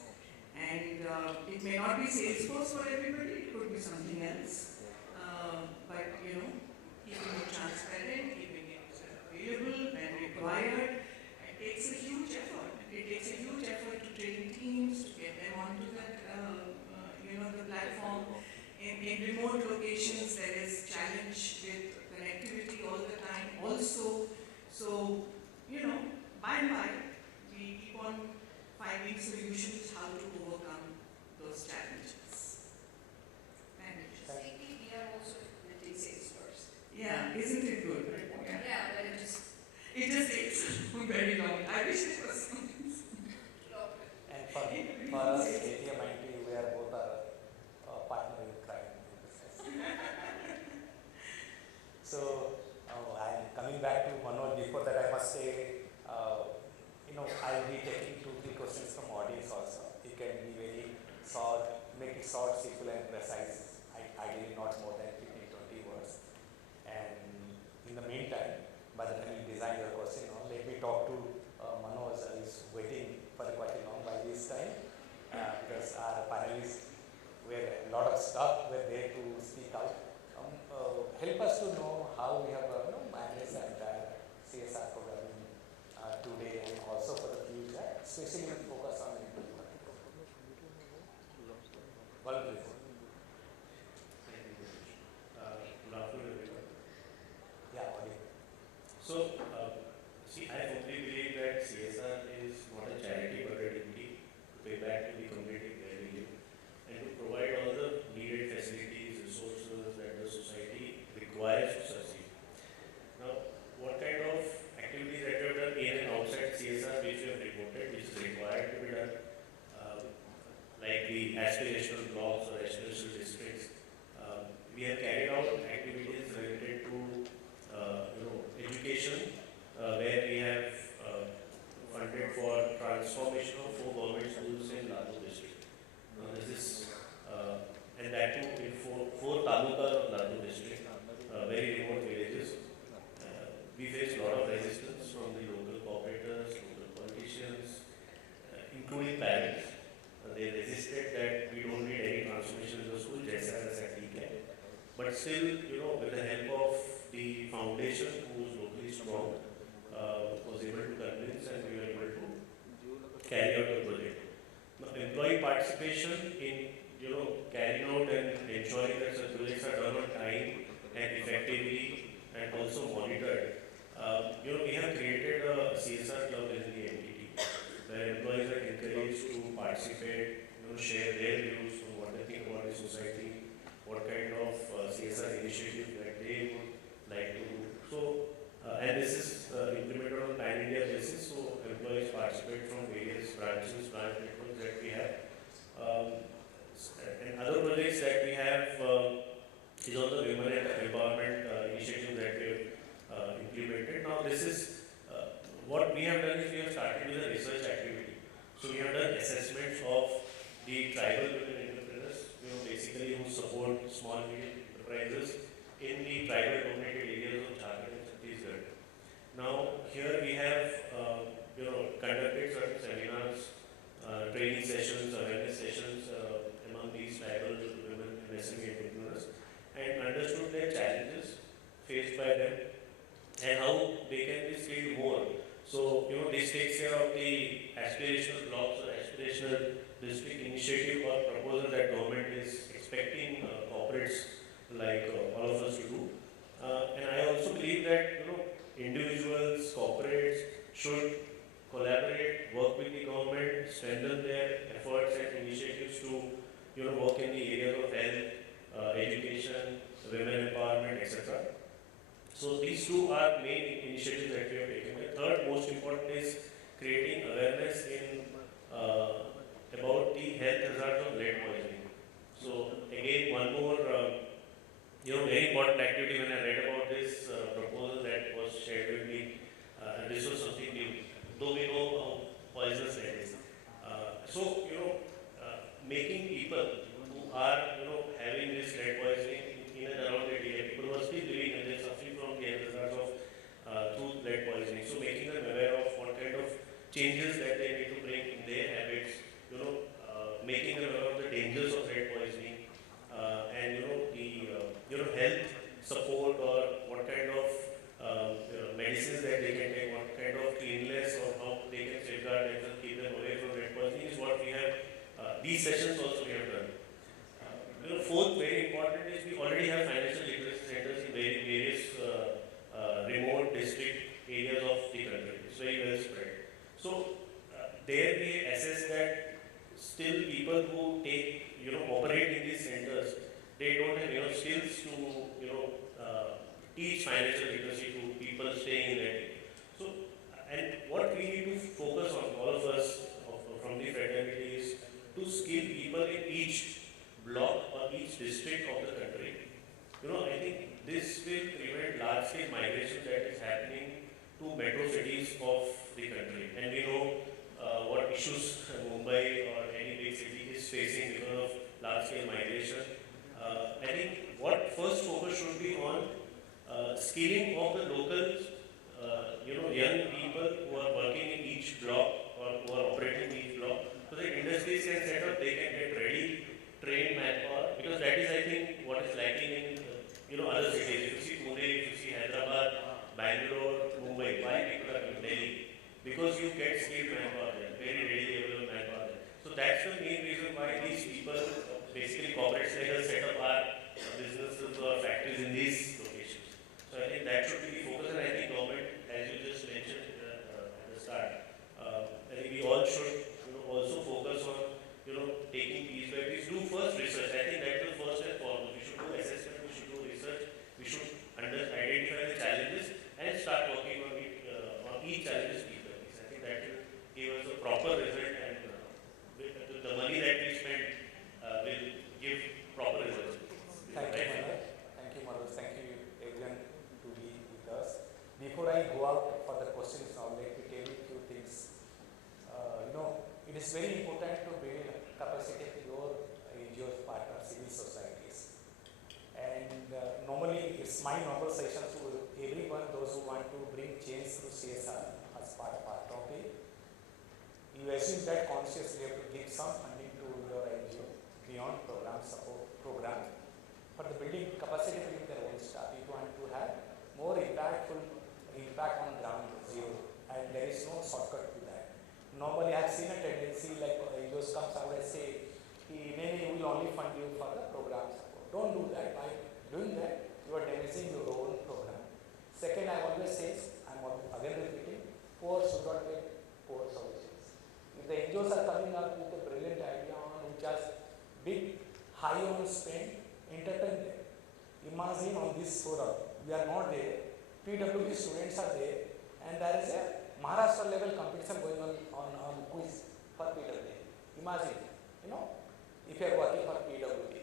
And it may not be Salesforce for everybody, it could be something else. But keeping it transparent, keeping it available when required, it takes a huge effort. It takes a huge effort to train teams, to get them onto that, the platform. In remote locations, there is challenge with connectivity all the time also. So, by and by, we keep on finding solutions how to overcome those challenges. Lately, we are also implementing Salesforce. Yeah, isn't it good? Yeah, but it just takes very long. I wish it was something. And for us, ATM IT, we are both our partner in crime in business. So, I'm coming back to Manoj. Before that, I must say, I'll be taking 2-3 questions from audience also. It can be very short, make it short, simple and precise. Ideally not more than 15-20 words. And in the meantime, by the time you design your question, let me talk to Manoj, who is waiting for quite a long by this time, because our panelists were a lot of stuff were there to speak out. Help us to know how we have managed the entire CSR program today and also for the future, especially with focus on improvement. Well, Thank you. Good afternoon, everyone. yeah, audio. So, I firmly believe that CSR is not a charity but a duty to pay back to the community where we live and to provide all the needed facilities, resources that the society requires to succeed. Now, what kind of activities that we have done in and outside CSR which we have reported, which is required to be done, like the aspirational blocks or aspirational districts. We have carried out activities related to education, where we have funded for transformation of 4 government schools in Latur district. And that too in 4 talukas of Latur district, very remote villages. We faced a lot of resistance from the local cooperators, local politicians, including parents. They resisted that we don't need any transformation in the school, just as a TK. But still, with the help of the foundation, who was locally strong, was able to convince and we were able to carry out the project. Now, employee participation in carrying out and ensuring that such projects are done on time and effectively and also monitored. We have created a CSR club in the entity where employees are encouraged to participate, share their views on what they think about the society, what kind of CSR initiative that they would like to do. So, and this is implemented on pan-India basis, so employees participate from various branch networks that we have. And other projects that we have is on the women empowerment initiative that we have implemented. Now, this is what we have done is we have started with a research activity. So we have done assessments of the tribal women entrepreneurs, basically who support small and medium enterprises in the tribal dominated areas of Jharkhand and Chhattisgarh. Now, here we have conducted certain seminars, training sessions, awareness sessions among these tribal women and SME entrepreneurs and understood their challenges faced by them and how they can be scaled more. So, this takes care of the aspirational blocks or aspirational district initiative or proposal that government is expecting corporates like all of us to do. And I also believe that, individuals, corporates should collaborate, work with the government, strengthen their efforts and initiatives to, work in the areas of health, education, women empowerment, etc. So these two are main initiatives that we have taken. The third most important is creating awareness in about the health hazards of lead poisoning. So again, one more very important activity when I read about this proposal that was shared with me. This was something new, though we know how poisonous lead is. Making people who are having this lead poisoning in and around the area, people who are still living and they're suffering from the health hazards of through lead poisoning. So making them aware of what kind of changes that they need to bring in their habits, making them aware of the dangers of lead poisoning, and the health support or what kind of medicines that they can take, what kind of cleanliness or how they can safeguard themselves, keep them away from lead poisoning is what we have. These sessions also we have done. Fourth, very important is we already have financial literacy centers in various remote district areas of the country. It's very well spread. So there we assess that still people who take, operate in these centers, they don't have skills to teach financial literacy to people staying in that area. So, and what we need to focus on, all of us from the fraternity, is to skill people in each block or each district of the country. I think this will prevent large-scale migration that is happening to metro cities of the country. And we know what issues Mumbai or any big city is facing because of large-scale migration. I think what first focus should be on skilling of the locals, young people who are working in each block or who are operating in each block, so that industries can set up, they can get ready, trained manpower, because that is, I think, what is lacking in other cities. If you see Pune, if you see Hyderabad, Bangalore, Mumbai, why people are in Delhi? Because you get skilled manpower there, very readily available manpower there. So that's the main reason why these people, basically corporates like us, set up our businesses or factories in these locations. So I think that should be the focus, and I think government, as you just mentioned at the start, I think we all should also focus on taking piece by piece. Do first research. I think that is the first and foremost. We should do assessment. We should do research. We should identify the challenges and start working on it on each challenges piece by piece. I think that will give us a proper result, and the money that we spend will give proper results. Thank you, Manoj. Thank you, Manoj. Thank you, everyone, to be with us. Before I go out for the questions now, let me tell you a few things. It is very important to build capacity of your NGOs, partner, civil societies. And normally, it's my normal session to everyone, those who want to bring change through CSR as part of it. You assume that consciously you have to give some funding to your NGO beyond program support program. For the building capacity building their own staff, you want to have more impact on ground zero, and there is no shortcut to that. Normally, I have seen a tendency like NGOs comes out and say, maybe we will only fund you for the program support. Don't do that. By doing that, you are damaging your own program. Second, I always say, I'm again repeating, poor should not get poor solutions. If the NGOs are coming up with a brilliant idea on which has big, high on spend, entertain them. Imagine on this forum, we are not there, PWD students are there, and there is a Maharashtra level competition going on quiz for PWD. Imagine, if you are working for PWD.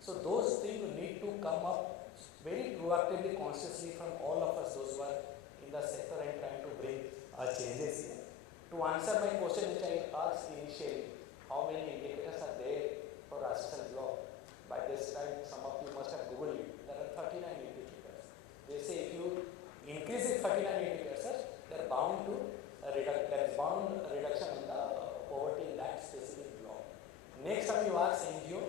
So those things need to come up very proactively, consciously from all of us, those who are in the sector and trying to bring changes here. To answer my question which I asked initially, how many indicators are there for a social block? By this time, some of you must have Googled it. There are 39 indicators. They say if you increase it 39 indicators, there is bound reduction in the poverty in that specific block. Next time you ask NGO,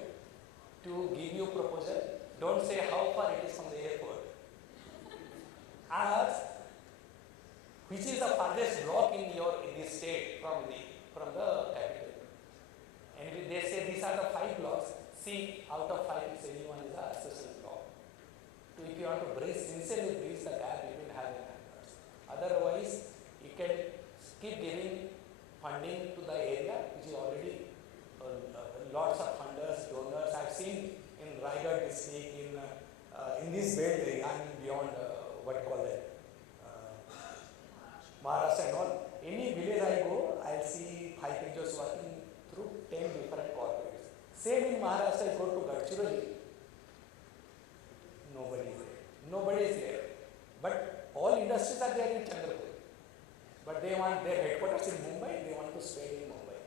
to give you proposal. Don't say how far it is from the airport. Ask which is the farthest block in this state from the capital. And if they say these are the 5 blocks, see out of 5 if anyone is a social block. So if you want to sincerely bridge the gap between have and have-nots. Otherwise, you can keep giving funding to the area which is already lots of funders, donors. I've seen in 𝗏𝗏𝗏 district, in this belt area, I mean beyond what you call it, Maharashtra and all. Any village I go, I'll see 5 NGOs working through 10 different corporates. Same in Maharashtra, I go to 𝗪𝗏𝗏𝗏, nobody is there. Nobody is there. But all industries are there in Chandrapur. But they want their headquarters in Mumbai, they want to spend in Mumbai.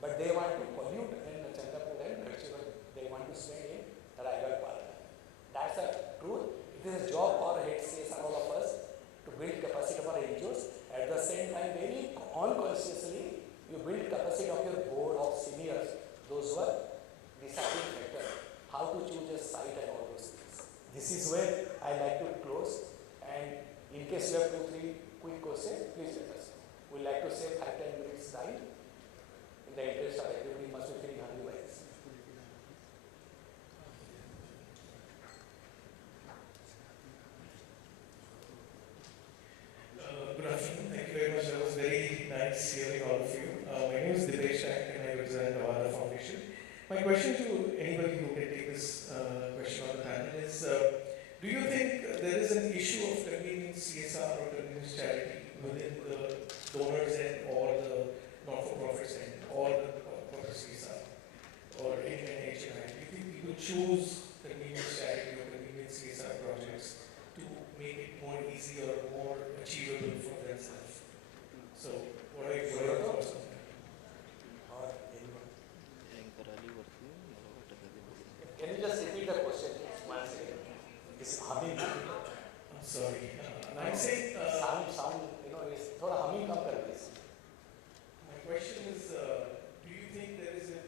But they want to pollute in Chandrapur and 𝗪𝗏𝗏𝗏, they want to spend in 𝗪𝗏𝗏 Parliament. That's the truth. It is a job for head CSR, all of us, to build capacity of our NGOs. At the same time, very unconsciously, you build capacity of your board of seniors, those who are deciding factor, how to choose a site and all those things. This is where I like to close. And in case you have 2-3 quick questions, please let us know. We like to save 5-10 minutes time. In the interest of everybody must be feeling hungry by this. Good afternoon. Thank you very much. That was very nice hearing all of you. My name is 𝗕𝗏𝗏𝗏 and I represent the 𝗏𝗏𝗏 Foundation. My question to anybody who can take this question on the panel is, do you think there is an issue of convenience CSR or convenience charity within the donors end or the not-for-profits end or the corporate CSR or any NHI? Do you think people choose convenience charity or convenience CSR projects to make it more easy or more achievable for themselves? So, what are your thoughts on that? Can you just repeat the question? It's humming. I'm sorry. I'm saying sound, it's thoda humming come kar this. My question is, do you think there is an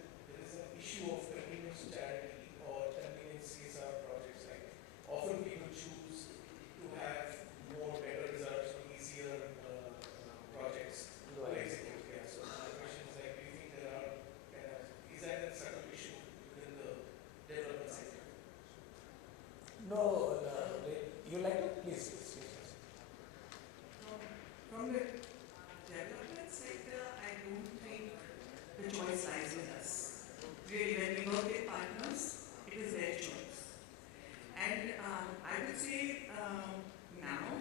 issue of convenience charity or convenience CSR projects? Like often people choose to have more better results, easier projects to execute. Yeah. So my question is like, do you think there are is that a subtle issue within the development sector? No, you like to please. From the development sector, I don't think the choice lies with us. Really, when we work with partners, it is their choice. And I would say now,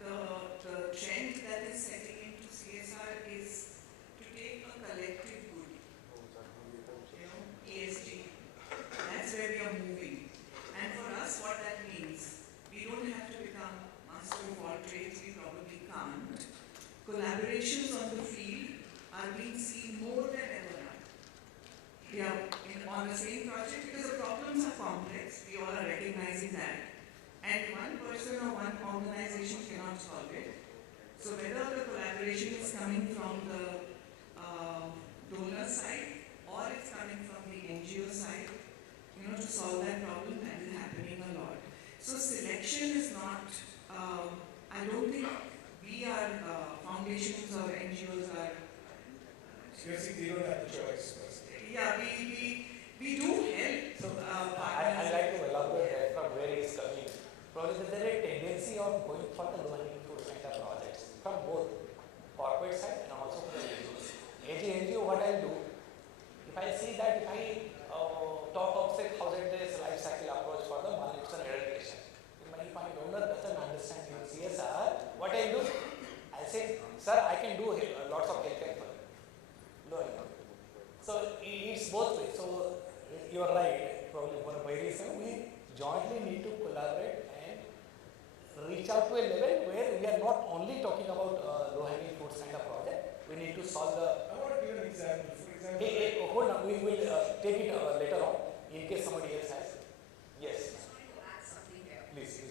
the trend that is setting into CSR is to take a collective good, ESG. That's where we are moving. And for us, what that means, we don't have to become master of all trades, we probably can't. Collaborations on the field are being seen more than ever now. We are on the same project because the problems are complex, we all are recognizing that. And one person or one organization cannot solve it. So whether the collaboration is coming from the donor side or it's coming from the NGO side, to solve that problem, that is happening a lot. So selection is not, I don't think we are, foundations or NGOs are. So you think they don't have the choice? Yeah, we do help. So I like to elaborate that from where it is coming. Probably there is a tendency of going for the low-hanging fruit kind of projects from both corporate side and also from the NGOs. NGO, what I'll do, if I see that if I talk of say 1,000 days life cycle approach for the malnutrition eradication. If my donor doesn't understand CSR, what I do? I say, sir, I can do lots of healthcare for you. No income. So it's both ways. So you are right. Probably for a reason we jointly need to collaborate and reach out to a level where we are not only talking about low-hanging fruits kind of project. We need to solve the. I want to give an example. For example, hold on. We will take it later on in case somebody else has. Yes. I just wanted to add something here. Please.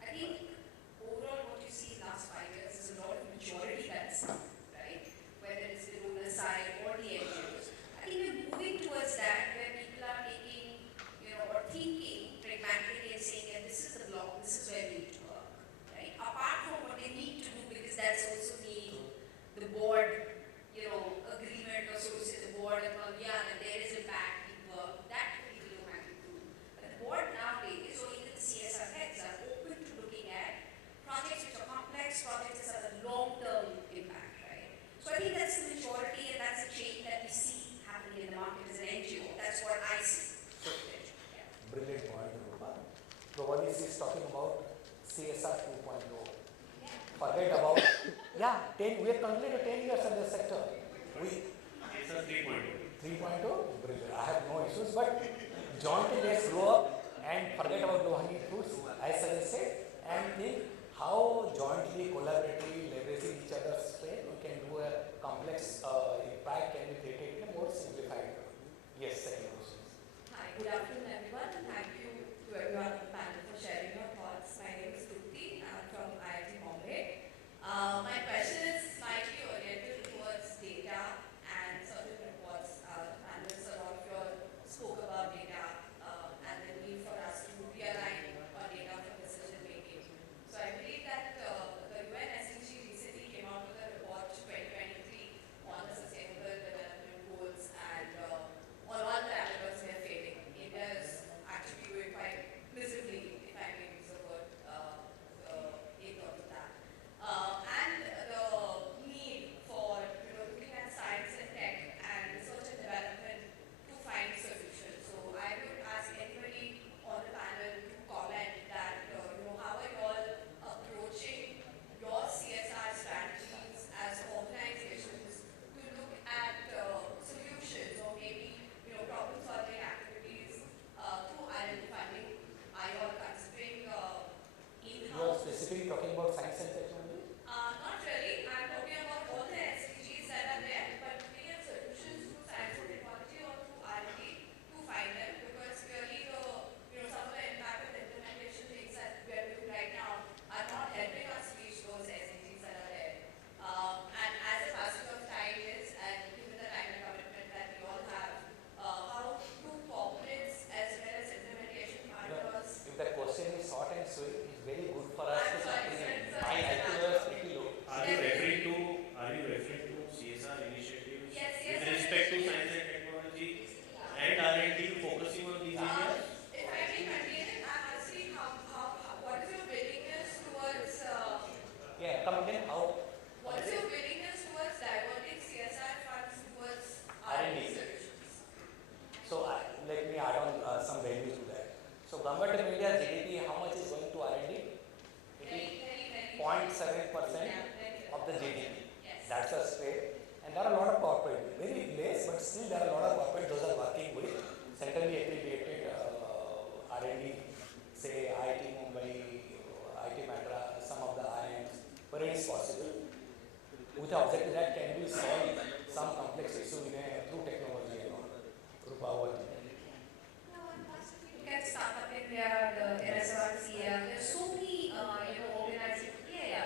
I think overall what you see in the last 5 years is a lot of maturity that's come, right? Whether it's the donor side or the NGOs. I think we're moving towards that where people are taking that's what I see. Yeah. Brilliant point, Rupa. Probably she's talking about CSR 2.0. Forget about, we have completed 10 years in this sector. CSR 3.0. 3.0, brilliant. I have no issues, but jointly let's grow up and forget about low-hanging fruits, I suggested, and think how jointly, collaboratively, leveraging each other's strength, we can do a complex impact can be created in a more simplified way. Yes, second question. Hi, good afternoon everyone, and thank you to everyone on the panel for sharing your thoughts. My name is Krushi, I'm from IIT Bombay. My question is slightly oriented towards data and certain reports. Panelists, a lot of you spoke about data and the need for us to realign our data for decision making. So I believe that the UN SDG recently came out with a report 2023 on the Sustainable Development Goals, and on all parameters we are failing. India is actually doing quite miserably, if I may use the word, in terms of that. And the need for looking at science and tech and research and development to find solutions. So I would ask anybody on the panel to comment that how are you all approaching your CSR strategies as organizations to look at solutions or maybe problem solving activities through R&D funding. Are you all considering You are in-house? specifically talking about science and technology? Not really. I'm talking about all the SDGs that are there, but looking at solutions through science and technology or through R&D to find them, because clearly some of the impact of the implementation things that we are doing right now are not helping us reach those SDGs that are there. And as the passage of time is, and given the time and commitment that we all have, how do corporates as well as implementation partners? If the question is short and sweet, it's very good for us I'm to sorry, supplement. sir. My IQ is pretty low. Are you referring to CSR initiatives Yes, with CSR respect to initiatives. science and technology and R&D focusing on these areas? If I may continue, I'm asking what is your willingness towards Come again, how? what is your willingness towards diverting CSR funds towards R&D R&D. solutions? So let me add on some values to that. So Government of India GDP, how much is going to R&D? It is 0.7% of the GDP. Yes. That's a straight. And there are a lot of corporate, very less, but still there are a lot of corporate those are working with centrally accredited R&D, say IIT Mumbai, IIT Madras, some of the IIMs, where it is possible. With the objective that can we solve some complex issue through technology and all. Rupa, what? Look at startup India, the NSRC, there's so many organizations,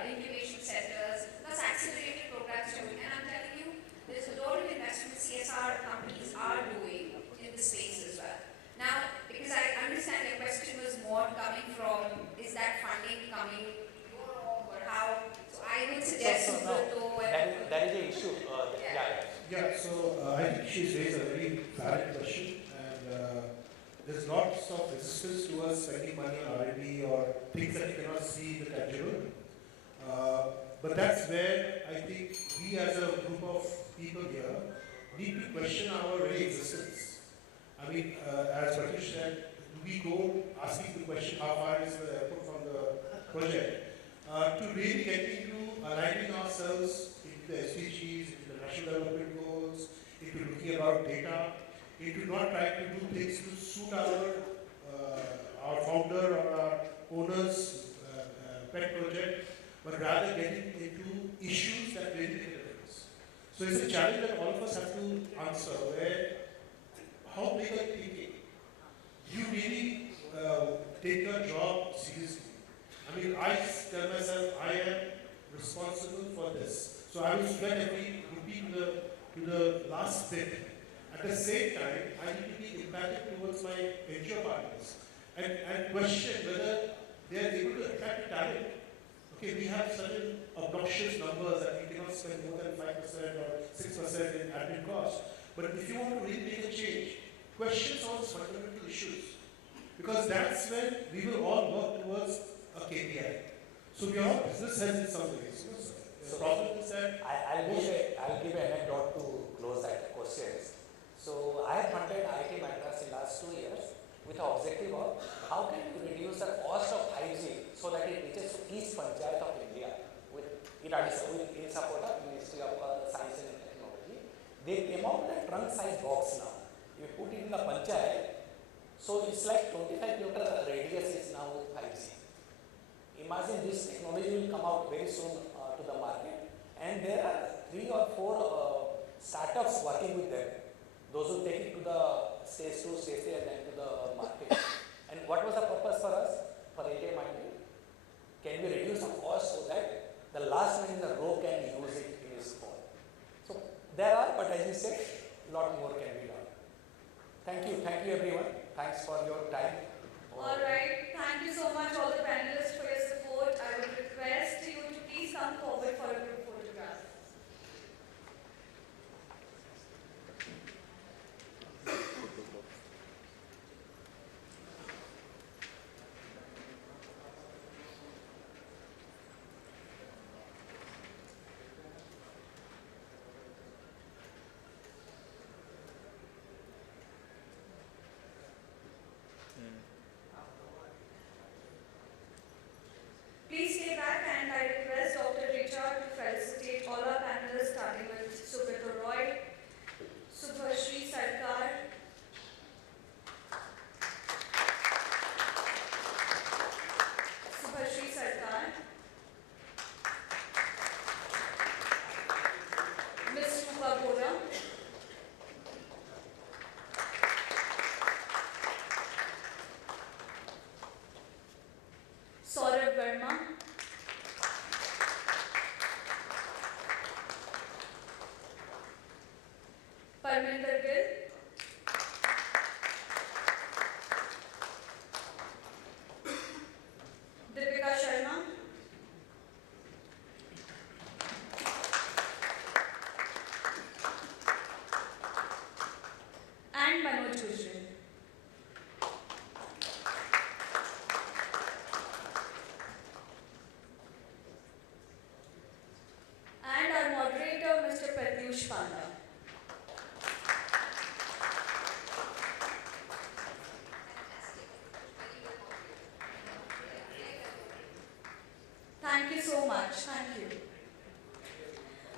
incubation centers, plus accelerated programs too. And I'm telling you, there's a lot of investment CSR companies are doing in the space as well. Now, because I understand your question was more coming from, is that funding coming or how? So I would suggest Subrato and That is the issue. So I think she's raised a very valid question, and there's lots of resistance to us spending money on R&D or things that you cannot see in the tangible. But that's where I think we as a group of people here need to question our very existence. I mean, as Pratyush said, do we go asking the question, how far is the airport from the project? To really get into aligning ourselves into the SDGs, into the National Development Goals, into looking about data, into not trying to do things to suit our founder or our owner's pet project, but rather getting into issues that really make a difference. So it's a challenge that all of us have to answer, where how big are you thinking? You really take your job seriously. I mean, I tell myself I am responsible for this. So I will spend every rupee to the last bit. At the same time, I need to be impacted towards my NGO partners and question whether they are able to attract talent. Okay, we have certain obnoxious numbers that we cannot spend more than 5% or 6% in admin costs. But if you want to really make a change, question some of those fundamental issues. Because that's when we will all work towards a KPI. So we are all business heads in some ways. The problem is that I'll give an anecdote to close that question. So I have funded IIT Madras last 2 years with the objective of how can we reduce the cost of 5G so that it reaches to each panchayat of India in support of Ministry of Science and Technology. They came out with a trunk size box now. You put it in the panchayat, so it's like 25-kilometer radius is now with 5G. Imagine this technology will come out very soon to the market, and there are 3 or 4 startups working with them. Those who take it to the stage 2, stage 3 and then to the market. And what was the purpose for us? For ATM ID? Can we reduce the cost so that the last man in the row can use it in his phone? So there are, but as you said, a lot more can be done. Thank you everyone. Thanks for your time. Alright, thank you so much all the panelists for your support. I would request you to please come forward for a group photograph. Please stay back, and I request Dr. Richard to felicitate all our panelists, starting with Subrato Roy, Subhasree Sarkar, Ms. Rupa Bohra, Saurabh Verma, Parminder Gill, Deepika Sharma, and Manoj Gujaran. And our moderator, Mr. Pratyush Panda. Thank you so much. Thank you.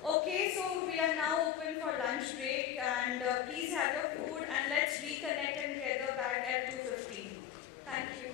Okay, so we are now open for lunch break, and please have your food and let's reconnect and gather back at 2:15. Thank you.